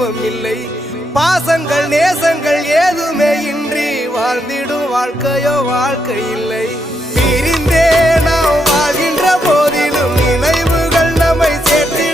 தெய்வம் இல்லை. பாசங்கள் நேசங்கள் ஏதுமே இன்றி வாழ்ந்திடும் வாழ்க்கையோ வாழ்க்கை இல்லை. பிரிந்தே நாம் வாழ்கின்ற போதிலும் நினைவுகள் நம்மை சேர்த்து